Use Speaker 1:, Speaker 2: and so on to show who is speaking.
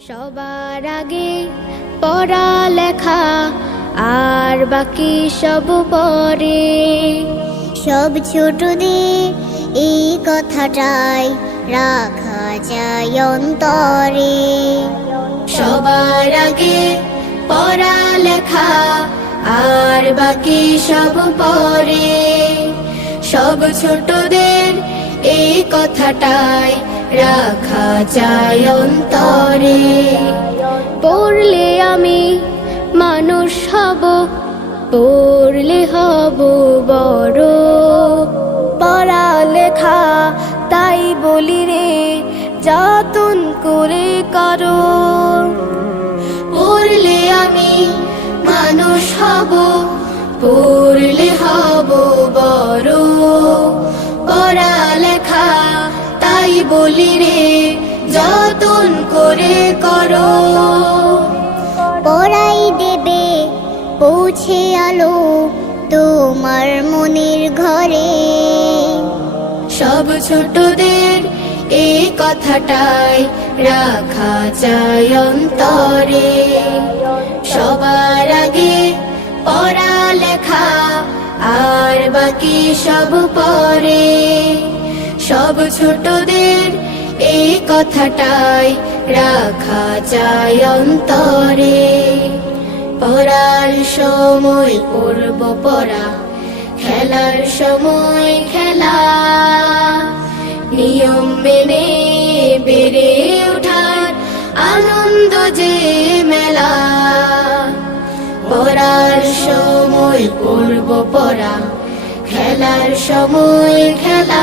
Speaker 1: সবার আগে পড়ালেখা আর বাকি সব পরে।
Speaker 2: সব ছোটদের এই কথাটাই রাখা যায় অন্তরে।
Speaker 1: সবার আগে পড়ালেখা আর বাকি সব পরে। সব ছোটদের এই কথাটাই রাখা যায় অন্তরে। পড়লে আমি মানুষ হব, পড়লে হব বড়। পড়ালেখা তাই বলি রে, যতন করে করো। পড়লে আমি মানুষ হব, পড়লে বলি রে যতন করে করো।
Speaker 2: পড়াই দেবে পৌঁছে আলো তোমার মনের ঘরে।
Speaker 1: সব ছোটদের এই কথাটাই রাখা চাই অন্তরে। সবার আগে পড়ালেখা আর বাকি সব পরে। সব ছোটদের কথাটাই রাখা চাই অন্তরে। পড়ার সময় পড়ব পড়া, খেলার সময় খেলা। নিয়ম মেনে বেড়ে ওঠার আনন্দ যে মেলা। পড়ার সময় পড়ব পড়া, খেলার সময় খেলা।